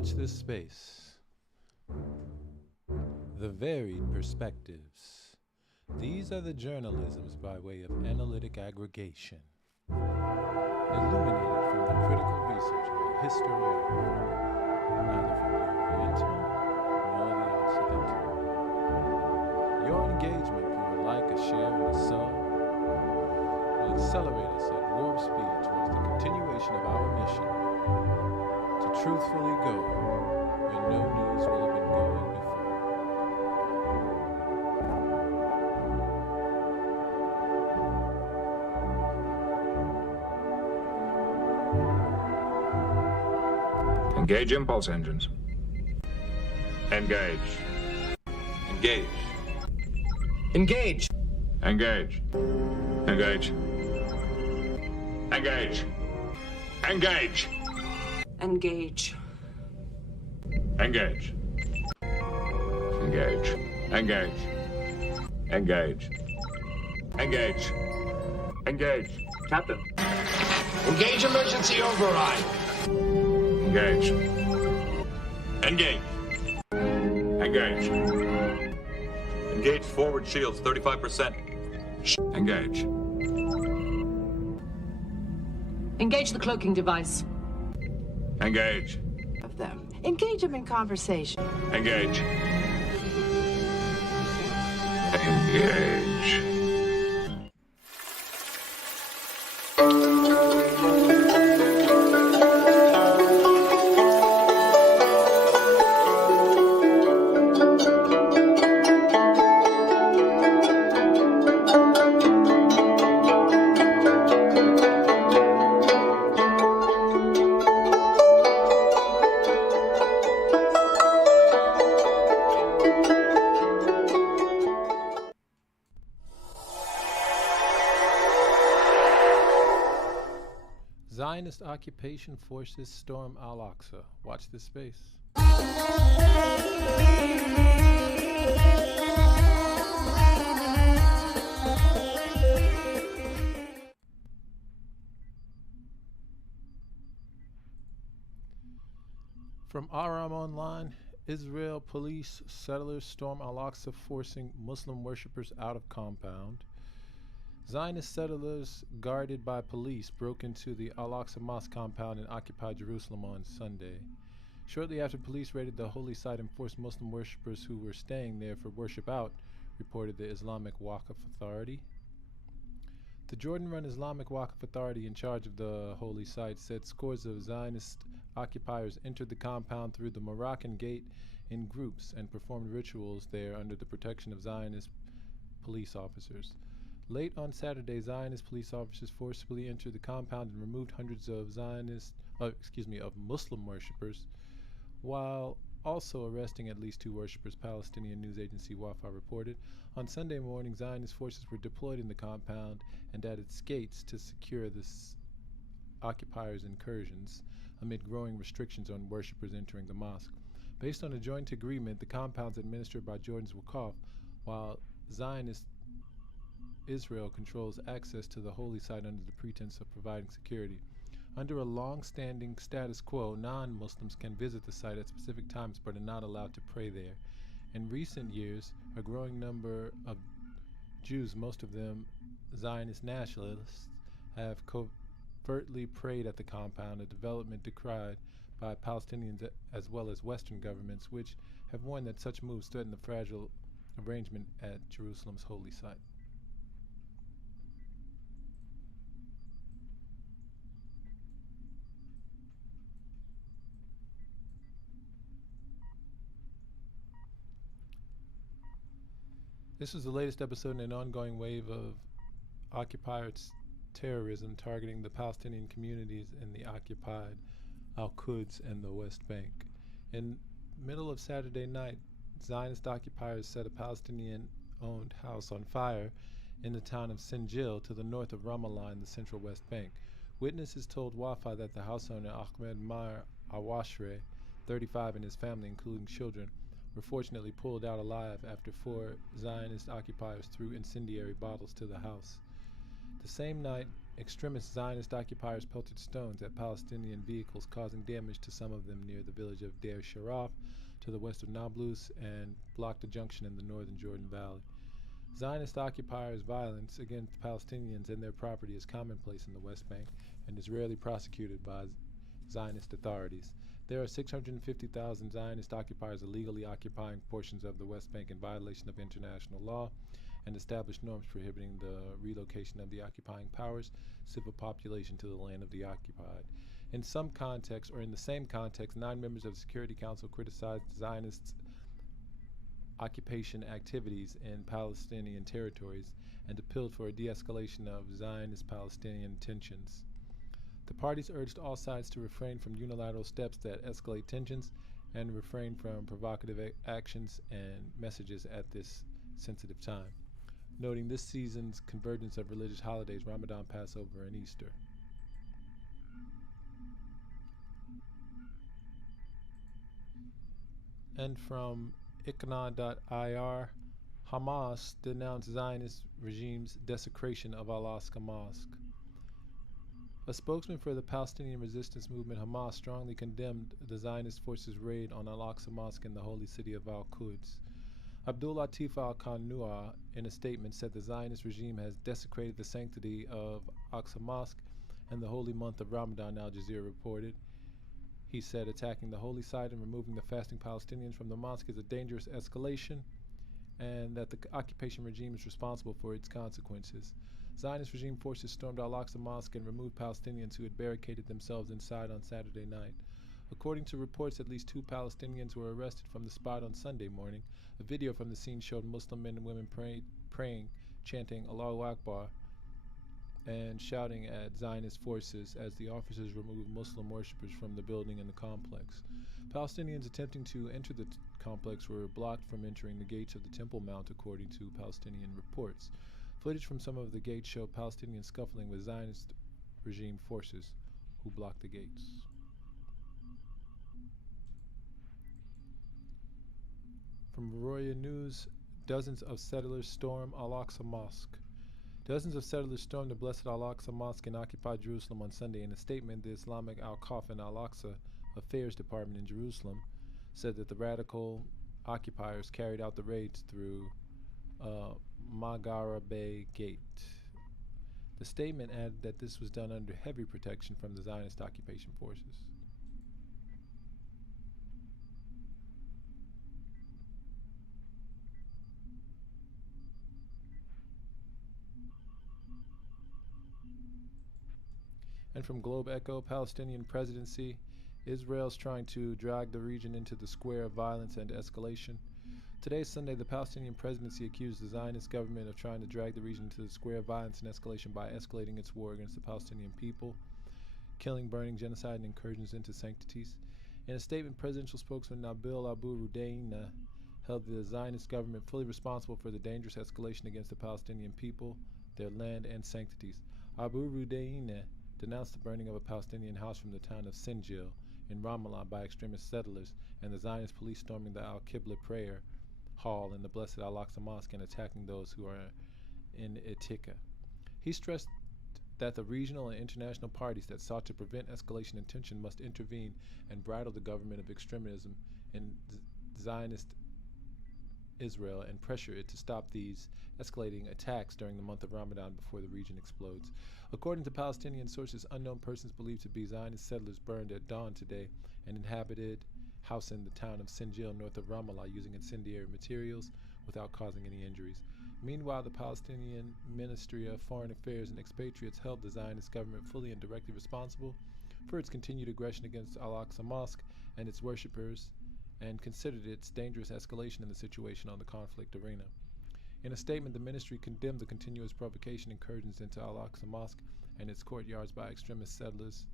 Watch this space. The varied perspectives. These are the journalisms by way of analytic aggregation, illuminated from the critical research of a historiographer, neither from the Oriental nor the Occidental. Your engagement through a like, a share, and a sub will accelerate us at warp speed towards the continuation of our mission to truthfully go where no news will have been going before. Engage impulse engines. Engage. Engage. Engage. Engage. Engage. Engage. Engage. Engage. Engage. Engage. Engage. Engage. Engage. Engage. Captain. Engage emergency override. Engage. Engage. Engage. Engage forward shields 35%. Engage. Engage the cloaking device. Engage. Of them. Engage them in conversation. Engage. Engage. Zionist occupation forces storm Al-Aqsa. Watch this space. From Aram Online, Israel police settlers storm Al-Aqsa, forcing Muslim worshippers out of compound. Zionist settlers guarded by police broke into the Al-Aqsa mosque compound in occupied Jerusalem on Sunday. Shortly after police raided the holy site and forced Muslim worshippers who were staying there for worship out, reported the Islamic Waqf Authority. The Jordan-run Islamic Waqf Authority in charge of the holy site said scores of Zionist occupiers entered the compound through the Moroccan gate in groups and performed rituals there under the protection of Zionist police officers. Late on Saturday, Zionist police officers forcibly entered the compound and removed hundreds of of Muslim worshippers, while also arresting at least 2 worshippers, Palestinian news agency Wafa reported. On Sunday morning, Zionist forces were deployed in the compound and at its gates to secure the occupiers' incursions amid growing restrictions on worshippers entering the mosque. Based on a joint agreement, the compounds administered by Jordan's Waqf, while Zionist Israel controls access to the holy site under the pretense of providing security. Under a long-standing status quo, non-Muslims can visit the site at specific times but are not allowed to pray there. In recent years, a growing number of Jews, most of them Zionist nationalists, have covertly prayed at the compound, a development decried by Palestinians as well as Western governments, which have warned that such moves threaten the fragile arrangement at Jerusalem's holy site. This is the latest episode in an ongoing wave of occupier terrorism targeting the Palestinian communities in the occupied Al-Quds and the West Bank. In middle of Saturday night, Zionist occupiers set a Palestinian-owned house on fire in the town of Sinjil to the north of Ramallah in the central West Bank. Witnesses told Wafa that the house owner, Ahmed Mar Awashre, 35, and his family, including children, were fortunately pulled out alive after 4 Zionist occupiers threw incendiary bottles to the house. The same night, extremist Zionist occupiers pelted stones at Palestinian vehicles, causing damage to some of them near the village of Deir Sharaf to the west of Nablus and blocked a junction in the northern Jordan Valley. Zionist occupiers' violence against Palestinians and their property is commonplace in the West Bank and is rarely prosecuted by Zionist authorities. There are 650,000 Zionist occupiers illegally occupying portions of the West Bank in violation of international law and established norms prohibiting the relocation of the occupying powers' civil population to the land of the occupied. In some contexts, or in the same context, 9 members of the Security Council criticized Zionists' occupation activities in Palestinian territories and appealed for a de-escalation of Zionist-Palestinian tensions. The parties urged all sides to refrain from unilateral steps that escalate tensions and refrain from provocative actions and messages at this sensitive time, noting this season's convergence of religious holidays, Ramadan, Passover, and Easter. And from Ikna.ir, Hamas denounced Zionist regime's desecration of Al-Aqsa Mosque. A spokesman for the Palestinian resistance movement Hamas strongly condemned the Zionist forces' raid on Al-Aqsa Mosque in the holy city of Al-Quds. Abdul Latif al-Qanua, in a statement, said the Zionist regime has desecrated the sanctity of Aqsa Mosque and the holy month of Ramadan, Al Jazeera reported. He said attacking the holy site and removing the fasting Palestinians from the mosque is a dangerous escalation and that the occupation regime is responsible for its consequences. Zionist regime forces stormed Al-Aqsa Mosque and removed Palestinians who had barricaded themselves inside on Saturday night. According to reports, at least 2 Palestinians were arrested from the spot on Sunday morning. A video from the scene showed Muslim men and women praying, chanting Allahu Akbar, and shouting at Zionist forces as the officers removed Muslim worshippers from the building and the complex. Palestinians attempting to enter the complex were blocked from entering the gates of the Temple Mount, according to Palestinian reports. Footage from some of the gates showed Palestinians scuffling with Zionist regime forces who blocked the gates. From Roya News, dozens of settlers storm Al-Aqsa Mosque. Dozens of settlers stormed the Blessed Al-Aqsa Mosque in occupied Jerusalem on Sunday. In a statement, the Islamic Al-Qaf and Al-Aqsa Affairs Department in Jerusalem said that the radical occupiers carried out the raids through Magara Bay Gate. The statement added that this was done under heavy protection from the Zionist occupation forces. And from Globe Echo, Palestinian presidency, Israel's trying to drag the region into the square of violence and escalation. Today, Sunday, the Palestinian presidency accused the Zionist government of trying to drag the region into the square of violence and escalation by escalating its war against the Palestinian people, killing, burning, genocide, and incursions into sanctities. In a statement, presidential spokesman Nabil Abu Rudaina held the Zionist government fully responsible for the dangerous escalation against the Palestinian people, their land, and sanctities. Abu Rudaina denounced the burning of a Palestinian house from the town of Sinjil in Ramallah by extremist settlers and the Zionist police storming the Al-Qibla prayer hall in the Blessed Al-Aqsa Mosque and attacking those who are in Itika. He stressed that the regional and international parties that sought to prevent escalation and tension must intervene and bridle the government of extremism in Zionist Israel and pressure it to stop these escalating attacks during the month of Ramadan before the region explodes. According to Palestinian sources, unknown persons believed to be Zionist settlers burned at dawn today an inhabited house in the town of Sinjil north of Ramallah using incendiary materials without causing any injuries. Meanwhile, the Palestinian Ministry of Foreign Affairs and expatriates held the Zionist government fully and directly responsible for its continued aggression against Al-Aqsa Mosque and its worshippers, and considered its dangerous escalation in the situation on the conflict arena. In a statement, the ministry condemned the continuous provocation incursions into Al-Aqsa Mosque and its courtyards by extremist settlers,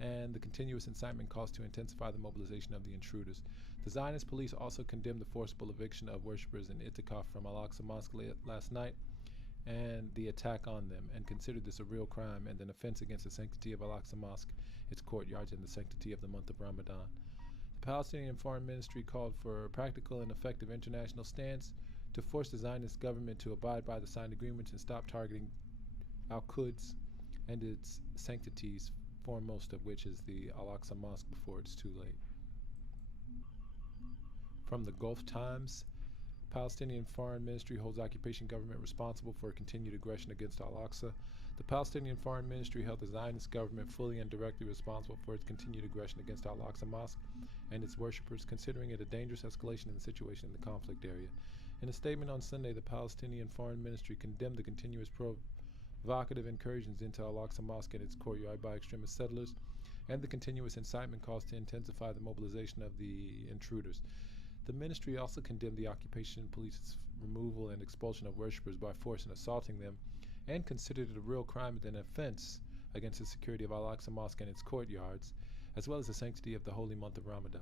and the continuous incitement calls to intensify the mobilization of the intruders. The Zionist police also condemned the forcible eviction of worshippers in Itikaf from Al-Aqsa Mosque last night and the attack on them, and considered this a real crime and an offense against the sanctity of Al-Aqsa Mosque, its courtyards, and the sanctity of the month of Ramadan. The Palestinian Foreign Ministry called for a practical and effective international stance to force the Zionist government to abide by the signed agreements and stop targeting Al-Quds and its sanctities, foremost of which is the Al-Aqsa Mosque, before it's too late. From the Gulf Times, Palestinian Foreign Ministry holds occupation government responsible for continued aggression against Al-Aqsa. The Palestinian Foreign Ministry held the Zionist government fully and directly responsible for its continued aggression against Al-Aqsa Mosque and its worshippers, considering it a dangerous escalation in the situation in the conflict area. In a statement on Sunday, the Palestinian Foreign Ministry condemned the continuous provocative incursions into Al-Aqsa Mosque and its courtyard by extremist settlers, and the continuous incitement caused to intensify the mobilization of the intruders. The ministry also condemned the occupation police's removal and expulsion of worshippers by force and assaulting them, and considered it a real crime and an offense against the security of Al-Aqsa Mosque and its courtyards, as well as the sanctity of the holy month of Ramadan.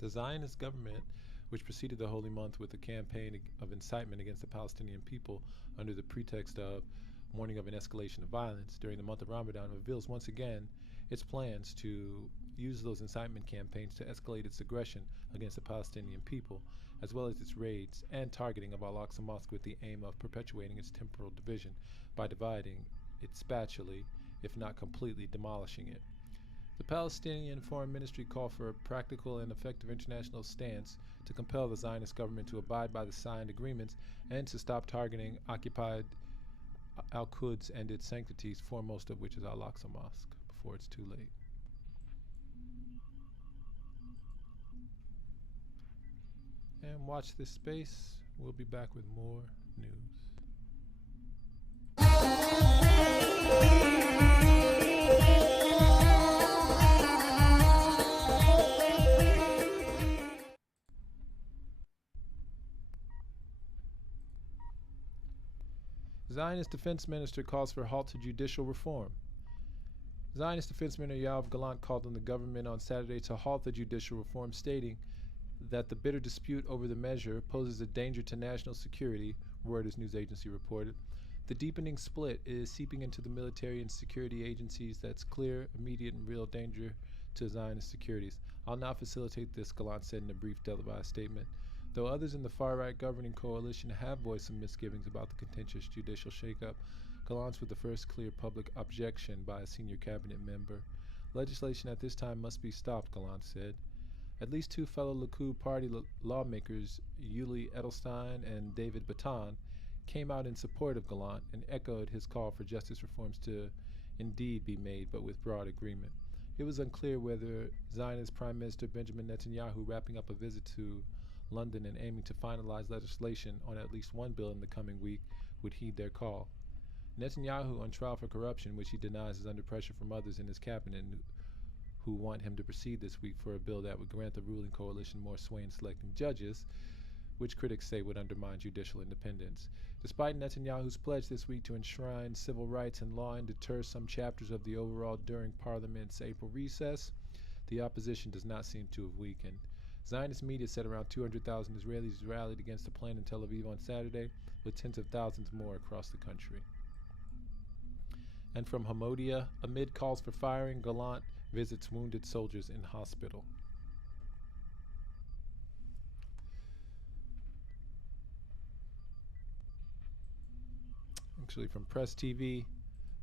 The Zionist government, which preceded the holy month with a campaign of incitement against the Palestinian people under the pretext of warning of an escalation of violence during the month of Ramadan, reveals once again its plans to use those incitement campaigns to escalate its aggression against the Palestinian people, as well as its raids and targeting of Al-Aqsa Mosque with the aim of perpetuating its temporal division by dividing it spatially, if not completely demolishing it. The Palestinian Foreign Ministry called for a practical and effective international stance to compel the Zionist government to abide by the signed agreements and to stop targeting occupied Al-Quds and its sanctities, foremost of which is Al-Aqsa Mosque, before it's too late. And watch this space. We'll be back with more news. Zionist Defense Minister calls for halt to judicial reform. Zionist Defense Minister Yoav Gallant called on the government on Saturday to halt the judicial reform, stating that the bitter dispute over the measure poses a danger to national security, Reuters news agency reported. The deepening split is seeping into the military and security agencies that's clear, immediate, and real danger to Zionist securities. I'll now facilitate this, Gallant said in a brief televised statement. Though others in the far-right governing coalition have voiced some misgivings about the contentious judicial shakeup, Gallant's with the first clear public objection by a senior cabinet member. Legislation at this time must be stopped, Gallant said. At least two fellow Likud party lawmakers, Yuli Edelstein and David Baton, came out in support of Gallant and echoed his call for justice reforms to indeed be made, but with broad agreement. It was unclear whether Zionist Prime Minister Benjamin Netanyahu, wrapping up a visit to London and aiming to finalize legislation on at least one bill in the coming week, would heed their call. Netanyahu, on trial for corruption, which he denies is under pressure from others in his cabinet who want him to proceed this week for a bill that would grant the ruling coalition more sway in selecting judges, which critics say would undermine judicial independence. Despite Netanyahu's pledge this week to enshrine civil rights and law and deter some chapters of the overhaul during Parliament's April recess, the opposition does not seem to have weakened. Zionist media said around 200,000 Israelis rallied against the plan in Tel Aviv on Saturday, with tens of thousands more across the country. And from Hamodia, amid calls for firing, Gallant visits wounded soldiers in hospital. Actually, from Press TV,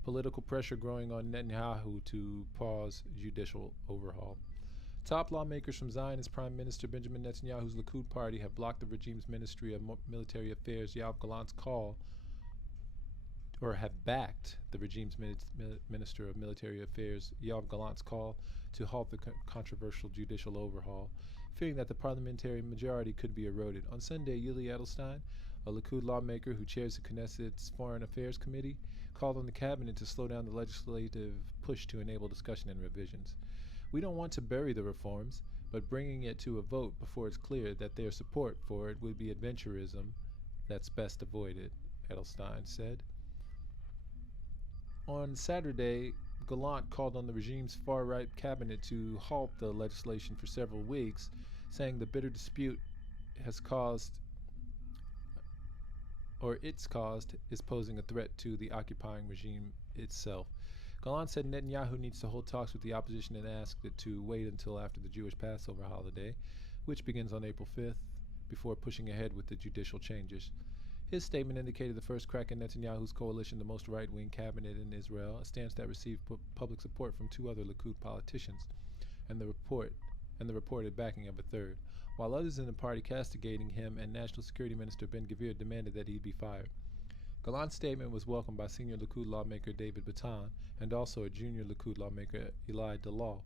political pressure growing on Netanyahu to pause judicial overhaul. Top lawmakers from Zionist Prime Minister Benjamin Netanyahu's Likud party have blocked the regime's Ministry of Military Affairs, Yoav Gallant's call, or have backed the regime's Minister of Military Affairs, Yoav Gallant's call to halt the controversial judicial overhaul, fearing that the parliamentary majority could be eroded. On Sunday, Yuli Edelstein, a Likud lawmaker who chairs the Knesset's Foreign Affairs Committee, called on the cabinet to slow down the legislative push to enable discussion and revisions. We don't want to bury the reforms, but bringing it to a vote before it's clear that their support for it would be adventurism that's best avoided, Edelstein said. On Saturday, Gallant called on the regime's far-right cabinet to halt the legislation for several weeks, saying the bitter dispute is posing a threat to the occupying regime itself. Gallant said Netanyahu needs to hold talks with the opposition and asked it to wait until after the Jewish Passover holiday, which begins on April 5th, before pushing ahead with the judicial changes. His statement indicated the first crack in Netanyahu's coalition, the most right-wing cabinet in Israel, a stance that received public support from two other Likud politicians, and the reported backing of a third, while others in the party castigating him and National Security Minister Ben-Gvir demanded that he be fired. Gallant's statement was welcomed by senior Likud lawmaker David Batan and also a junior Likud lawmaker Eli Dalal,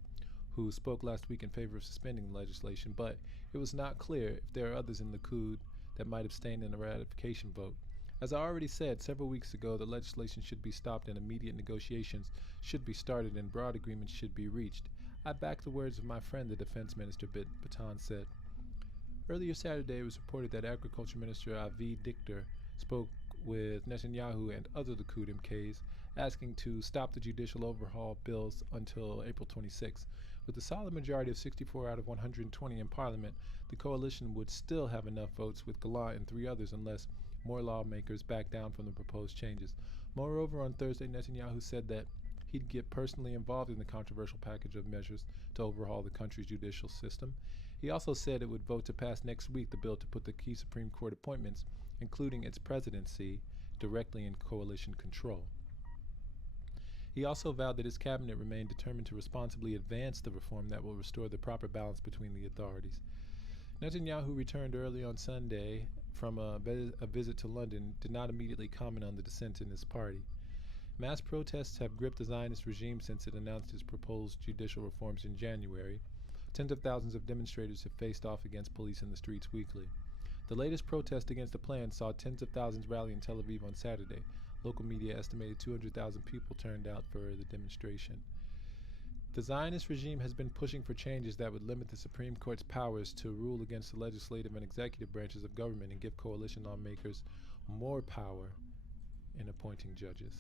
who spoke last week in favor of suspending the legislation, but it was not clear if there are others in Likud that might abstain in a ratification vote. As I already said several weeks ago, the legislation should be stopped and immediate negotiations should be started and broad agreements should be reached. I back the words of my friend, the defense minister, Batan said. Earlier Saturday, it was reported that Agriculture Minister Avi Dichter spoke with Netanyahu and other Likud MKs, asking to stop the judicial overhaul bills until April 26. With a solid majority of 64 out of 120 in Parliament, the coalition would still have enough votes with Gallant and three others unless more lawmakers back down from the proposed changes. Moreover, on Thursday, Netanyahu said that he'd get personally involved in the controversial package of measures to overhaul the country's judicial system. He also said it would vote to pass next week the bill to put the key Supreme Court appointments, including its presidency, directly in coalition control. He also vowed that his cabinet remained determined to responsibly advance the reform that will restore the proper balance between the authorities. Netanyahu returned early on Sunday from a visit to London, did not immediately comment on the dissent in his party. Mass protests have gripped the Zionist regime since it announced its proposed judicial reforms in January. Tens of thousands of demonstrators have faced off against police in the streets weekly. The latest protest against the plan saw tens of thousands rally in Tel Aviv on Saturday. Local media estimated 200,000 people turned out for the demonstration. The Zionist regime has been pushing for changes that would limit the Supreme Court's powers to rule against the legislative and executive branches of government and give coalition lawmakers more power in appointing judges.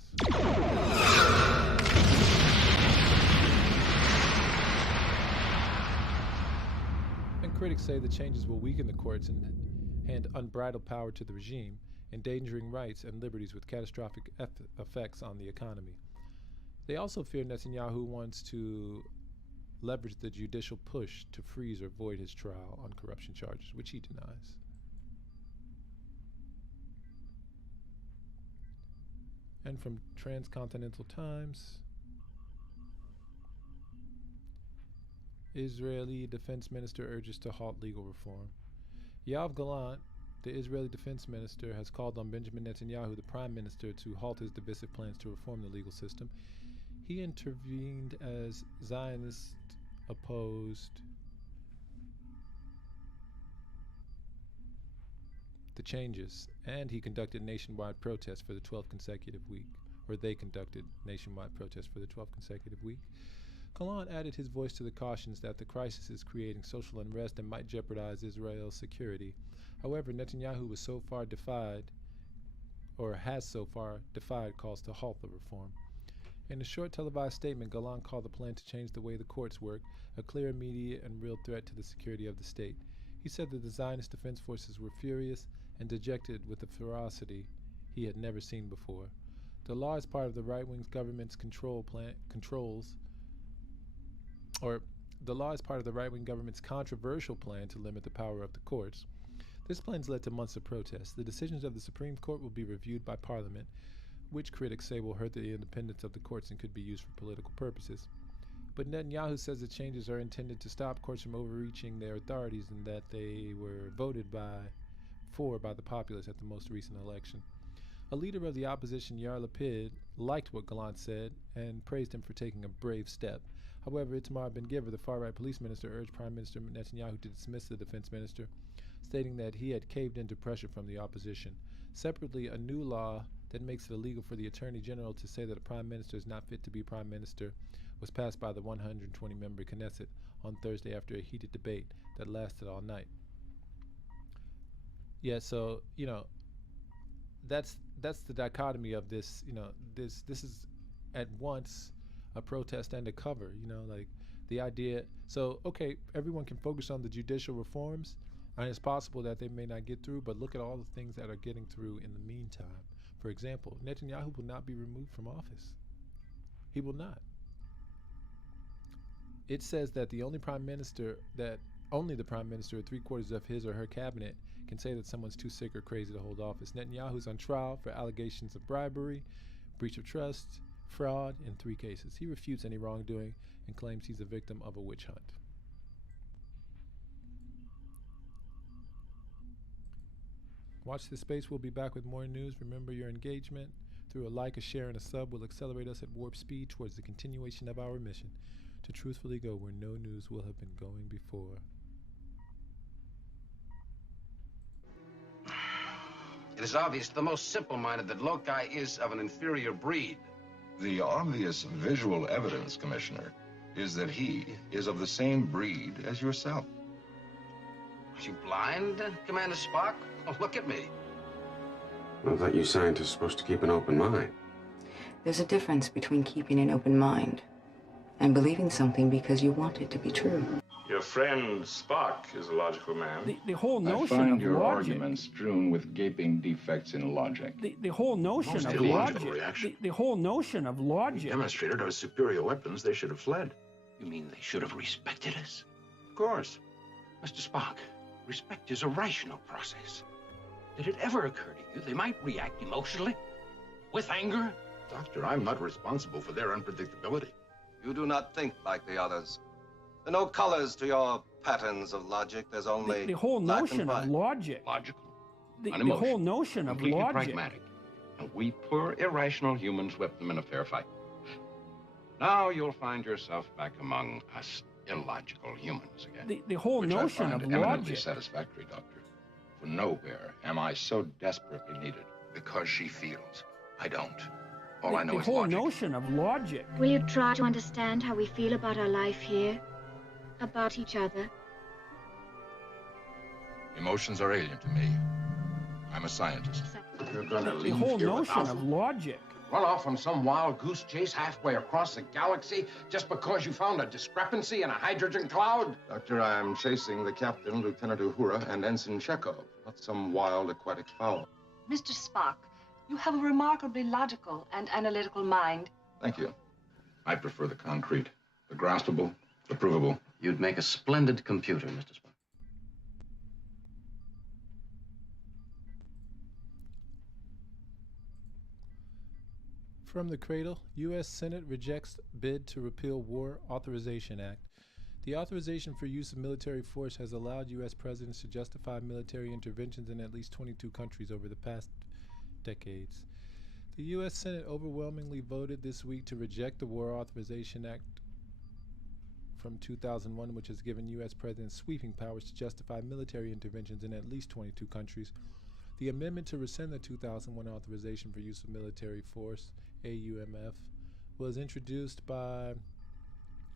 And critics say the changes will weaken the courts and hand unbridled power to the regime, endangering rights and liberties with catastrophic effects on the economy. They also fear Netanyahu wants to leverage the judicial push to freeze or void his trial on corruption charges, which he denies. And from Transcontinental Times, Israeli Defense Minister urges to halt legal reform. Yoav Gallant, the Israeli Defense Minister, has called on Benjamin Netanyahu, the Prime Minister, to halt his divisive plans to reform the legal system. He intervened as Zionists opposed the changes, and he conducted nationwide protests for the 12th consecutive week, or they conducted nationwide protests for the 12th consecutive week. Gallant added his voice to the cautions that the crisis is creating social unrest and might jeopardize Israel's security. However, Netanyahu has so far defied calls to halt the reform. In a short televised statement, Gallant called the plan to change the way the courts work a clear, immediate, and real threat to the security of the state. He said that the Zionist Defense Forces were furious and dejected with a ferocity he had never seen before. The law is part of the right-wing government's controversial plan to limit the power of the courts. This plan's led to months of protests. The decisions of the Supreme Court will be reviewed by Parliament, which critics say will hurt the independence of the courts and could be used for political purposes. But Netanyahu says the changes are intended to stop courts from overreaching their authorities and that they were voted for by the populace at the most recent election. A leader of the opposition, Yair Lapid, liked what Gallant said and praised him for taking a brave step. However, Itamar Ben-Gvir, the far-right police minister, urged Prime Minister Netanyahu to dismiss the defense minister, stating that he had caved into pressure from the opposition. Separately, a new law that makes it illegal for the Attorney General to say that a prime minister is not fit to be prime minister was passed by the 120-member Knesset on Thursday after a heated debate that lasted all night. Yeah, so, that's the dichotomy of this. This is at once a protest and a cover, like the idea. So, okay, everyone can focus on the judicial reforms, and it's possible that they may not get through, but look at all the things that are getting through in the meantime. For example, Netanyahu will not be removed from office. He will not. It says that only the prime minister or 3/4 of his or her cabinet can say that someone's too sick or crazy to hold office. Netanyahu's on trial for allegations of bribery, breach of trust, fraud in 3 cases. He refutes any wrongdoing and claims he's a victim of a witch hunt. Watch this space. We'll be back with more news. Remember, your engagement through a like, a share, and a sub will accelerate us at warp speed towards the continuation of our mission to truthfully go where no news will have been going before. It is obvious to the most simple-minded that Loci is of an inferior breed. The obvious visual evidence, Commissioner, is that he is of the same breed as yourself. Are you blind, Commander Spock? Oh, look at me. I thought you scientists were supposed to keep an open mind. There's a difference between keeping an open mind and believing something because you want it to be true. Your friend Spock is a logical man. The whole notion I find of your logic, arguments strewn with gaping defects in logic. the whole notion Most of illogical logic, reaction. the whole notion of logic. Demonstrated our superior weapons, they should have fled. You mean they should have respected us? Of course. Mr. Spock, respect is a rational process. Did it ever occur to you they might react emotionally? With anger? Doctor, I'm not responsible for their unpredictability. You do not think like the others. There are no colors to your patterns of logic. There's only The whole black notion and of white. logic. Logical. The Unemotional. whole notion of Completely logic. pragmatic. And we poor irrational humans whipped them in a fair fight. Now you'll find yourself back among us illogical humans again. The whole Which I notion find of eminently logic. satisfactory, Doctor. For nowhere am I so desperately needed. Because she feels. I don't. All I know The is whole logic. notion of logic. Will you try to understand how we feel about our life here? About each other? Emotions are alien to me. I'm a scientist. You're gonna The leave whole here notion without of logic. run off on some wild goose chase halfway across the galaxy just because you found a discrepancy in a hydrogen cloud? Doctor, I'm chasing the captain, Lieutenant Uhura, and Ensign Chekhov, not some wild aquatic fowl. Mr. Spock, you have a remarkably logical and analytical mind. Thank you. I prefer the concrete, the graspable, the provable. You'd make a splendid computer, Mr. Spock. From the cradle, U.S. Senate rejects bid to repeal War Authorization Act. The authorization for use of military force has allowed U.S. presidents to justify military interventions in at least 22 countries over the past decades. The U.S. Senate overwhelmingly voted this week to reject the War Authorization Act from 2001, which has given U.S. presidents sweeping powers to justify military interventions in at least 22 countries. The amendment to rescind the 2001 authorization for use of military force, AUMF, was introduced by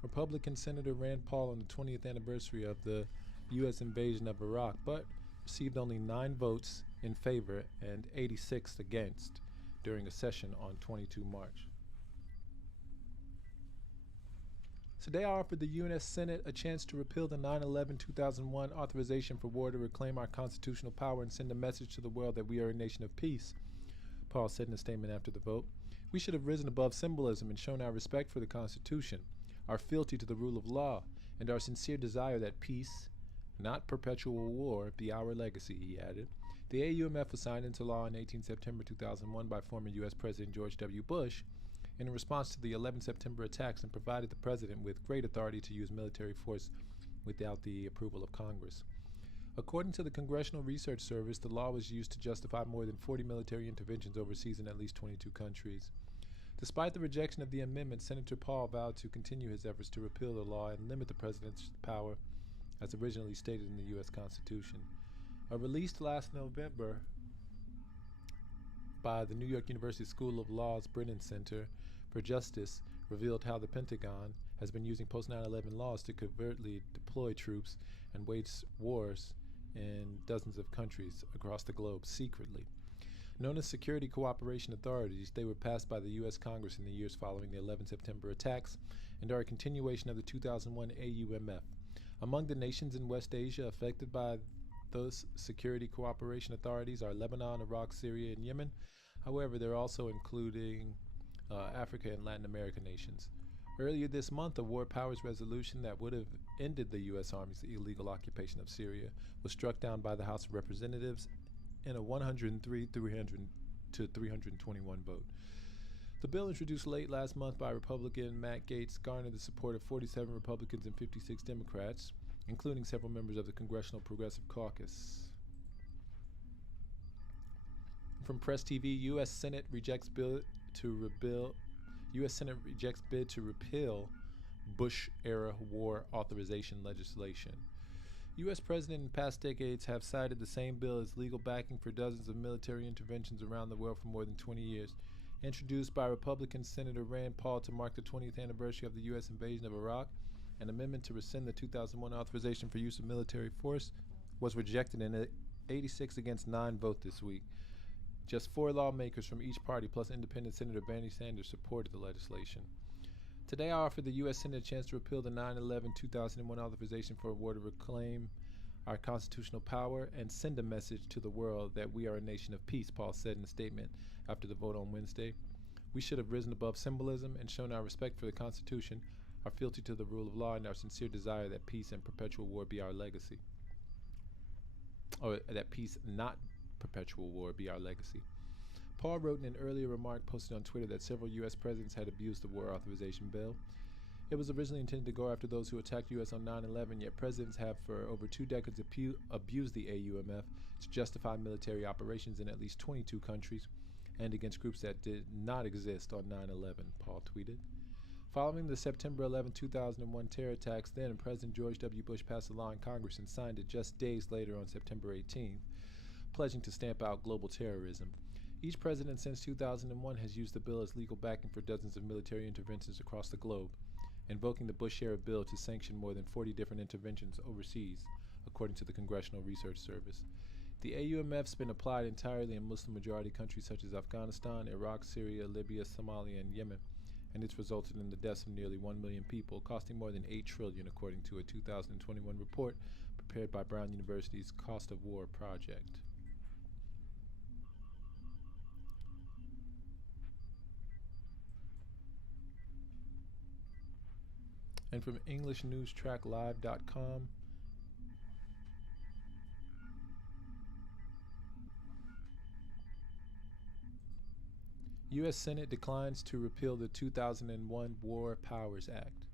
Republican Senator Rand Paul on the 20th anniversary of the U.S. invasion of Iraq, but received only 9 votes in favor and 86 against during a session on 22 March. Today I offered the U.S. Senate a chance to repeal the 9/11/2001 authorization for war to reclaim our constitutional power and send a message to the world that we are a nation of peace, Paul said in a statement after the vote. We should have risen above symbolism and shown our respect for the Constitution, our fealty to the rule of law, and our sincere desire that peace, not perpetual war, be our legacy, he added. The AUMF was signed into law on 18 September 2001 by former U.S. President George W. Bush in response to the 11 September attacks and provided the president with great authority to use military force without the approval of Congress. According to the Congressional Research Service, the law was used to justify more than 40 military interventions overseas in at least 22 countries. Despite the rejection of the amendment, Senator Paul vowed to continue his efforts to repeal the law and limit the president's power as originally stated in the U.S. Constitution. Released last November by the New York University School of Law's Brennan Center for Justice revealed how the Pentagon has been using post-9/11 laws to covertly deploy troops and wage wars in dozens of countries across the globe secretly. Known as Security Cooperation Authorities, they were passed by the U.S. Congress in the years following the 11 September attacks and are a continuation of the 2001 AUMF. Among the nations in West Asia affected by those security cooperation authorities are Lebanon, Iraq, Syria, and Yemen. However, they're also including Africa and Latin American nations. Earlier this month, a war powers resolution that would have ended the U.S. Army's illegal occupation of Syria was struck down by the House of Representatives in a 103 to 321 vote. The bill, introduced late last month by Republican Matt Gaetz, garnered the support of 47 Republicans and 56 Democrats, including several members of the Congressional Progressive Caucus. From Press TV, U.S. Senate rejects bid to repeal Bush-era war authorization legislation. U.S. President in past decades have cited the same bill as legal backing for dozens of military interventions around the world for more than 20 years. Introduced by Republican Senator Rand Paul to mark the 20th anniversary of the U.S. invasion of Iraq, an amendment to rescind the 2001 authorization for use of military force was rejected in an 86 against 9 vote this week. Just 4 lawmakers from each party, plus independent Senator Bernie Sanders, supported the legislation. Today, I offer the U.S. Senate a chance to repeal the 9/11/2001 authorization for a war to reclaim our constitutional power and send a message to the world that we are a nation of peace, Paul said in a statement after the vote on Wednesday. We should have risen above symbolism and shown our respect for the Constitution, our fealty to the rule of law, and our sincere desire that peace and perpetual war be our legacy. Or that peace, not perpetual war, be our legacy. Paul wrote in an earlier remark posted on Twitter that several U.S. presidents had abused the war authorization bill. It was originally intended to go after those who attacked U.S. on 9/11, yet presidents have for over 2 decades abused the AUMF to justify military operations in at least 22 countries and against groups that did not exist on 9/11, Paul tweeted. Following the September 11, 2001 terror attacks, then President George W. Bush passed a law in Congress and signed it just days later on September 18th, pledging to stamp out global terrorism. Each president since 2001 has used the bill as legal backing for dozens of military interventions across the globe, invoking the Bush-era bill to sanction more than 40 different interventions overseas, according to the Congressional Research Service. The AUMF's been applied entirely in Muslim-majority countries such as Afghanistan, Iraq, Syria, Libya, Somalia, and Yemen, and it's resulted in the deaths of nearly 1 million people, costing more than $8 trillion, according to a 2021 report prepared by Brown University's Cost of War Project. And from EnglishNewsTrackLive.com, U.S. Senate declines to repeal the 2001 War Powers Act.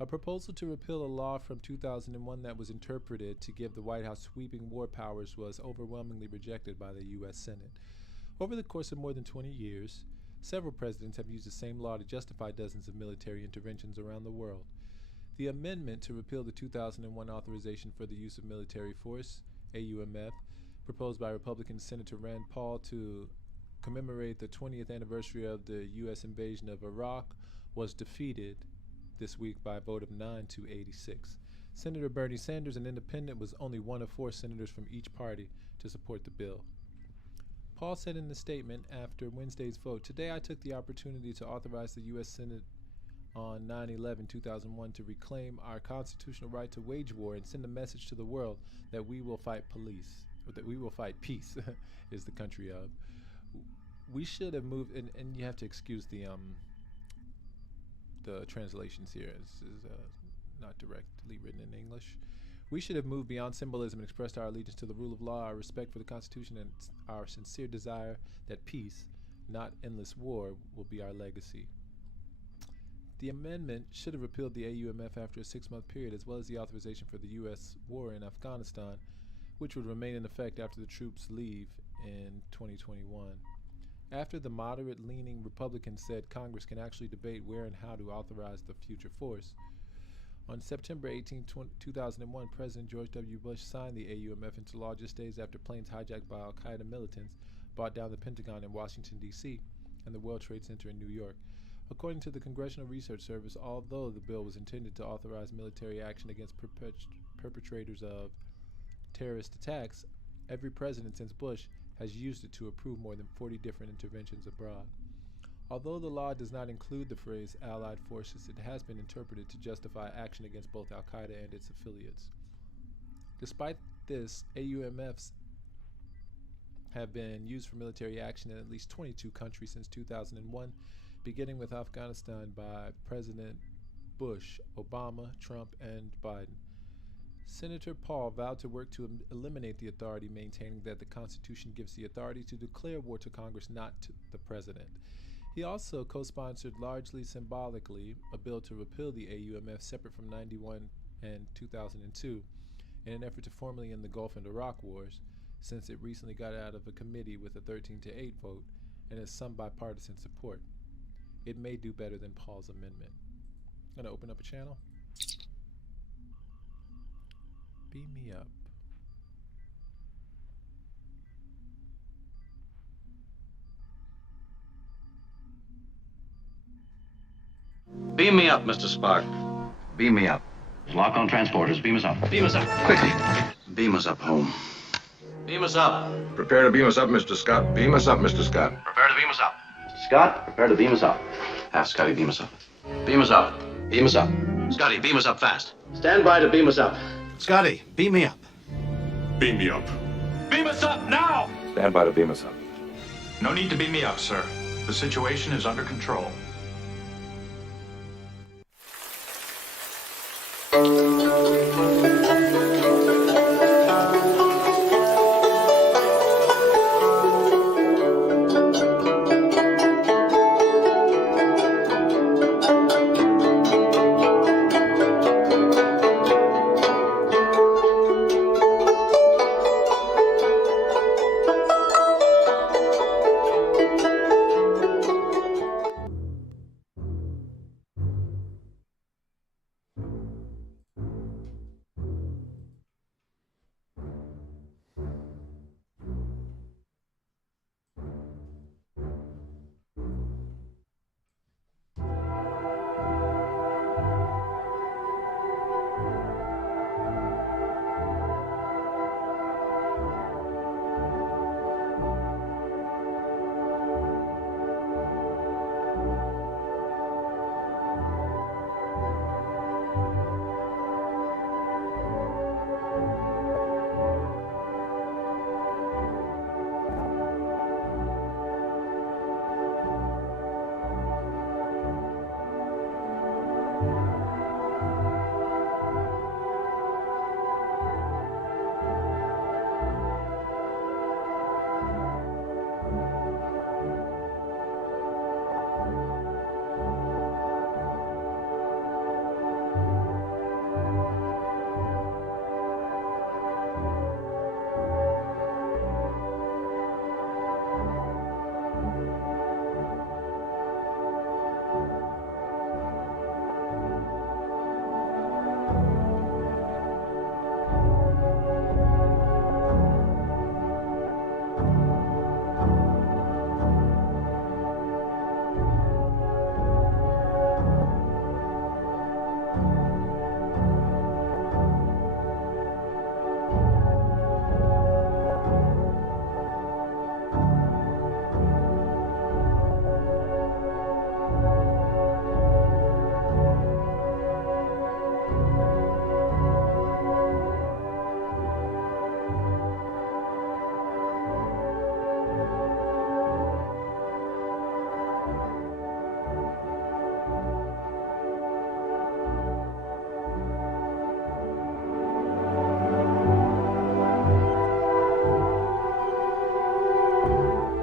A proposal to repeal a law from 2001 that was interpreted to give the White House sweeping war powers was overwhelmingly rejected by the U.S. Senate. Over the course of more than 20 years, several presidents have used the same law to justify dozens of military interventions around the world. The amendment to repeal the 2001 authorization for the use of military force, AUMF, proposed by Republican Senator Rand Paul to commemorate the 20th anniversary of the U.S. invasion of Iraq, was defeated this week by a vote of 9 to 86. Senator Bernie Sanders, an independent, was only one of 4 senators from each party to support the bill. Paul said in a statement after Wednesday's vote, "Today I took the opportunity to authorize the U.S. Senate on 9/11/2001 to reclaim our constitutional right to wage war and send a message to the world that we will fight peace is the country of. We should have moved," and you have to excuse the translations here. This is not directly written in English. "We should have moved beyond symbolism and expressed our allegiance to the rule of law, our respect for the Constitution, and our sincere desire that peace, not endless war, will be our legacy." The amendment should have repealed the AUMF after a 6-month period, as well as the authorization for the U.S. war in Afghanistan, which would remain in effect after the troops leave in 2021. After the moderate-leaning Republicans said Congress can actually debate where and how to authorize the future force, on September 18, 2001, President George W. Bush signed the AUMF into law just days after planes hijacked by Al-Qaeda militants brought down the Pentagon in Washington, D.C., and the World Trade Center in New York. According to the Congressional Research Service, although the bill was intended to authorize military action against perpetrators of terrorist attacks, every president since Bush has used it to approve more than 40 different interventions abroad. Although the law does not include the phrase Allied forces, it has been interpreted to justify action against both Al-Qaeda and its affiliates. Despite this, AUMFs have been used for military action in at least 22 countries since 2001, beginning with Afghanistan by President Bush, Obama, Trump, and Biden. Senator Paul vowed to work to eliminate the authority, maintaining that the Constitution gives the authority to declare war to Congress, not to the President. He also co-sponsored, largely symbolically, a bill to repeal the AUMF separate from 91 and 2002 in an effort to formally end the Gulf and Iraq wars, since it recently got out of a committee with a 13-8 vote and has some bipartisan support. It may do better than Paul's amendment. I'm gonna open up a channel. Beam me up. Beam me up, Mr. Spock. Beam me up. Lock on transporters. Beam us up. Beam us up. Quickly. Beam us up home. Beam us up. Prepare to beam us up, Mr. Scott. Beam us up, Mr. Scott. Prepare to beam us up. Scott, prepare to beam us up. Have Scotty beam us up. Beam us up. Beam us up. Scotty, beam us up fast. Stand by to beam us up. Scotty, beam me up. Beam me up. Beam us up now! Stand by to beam us up. No need to beam me up, sir. The situation is under control.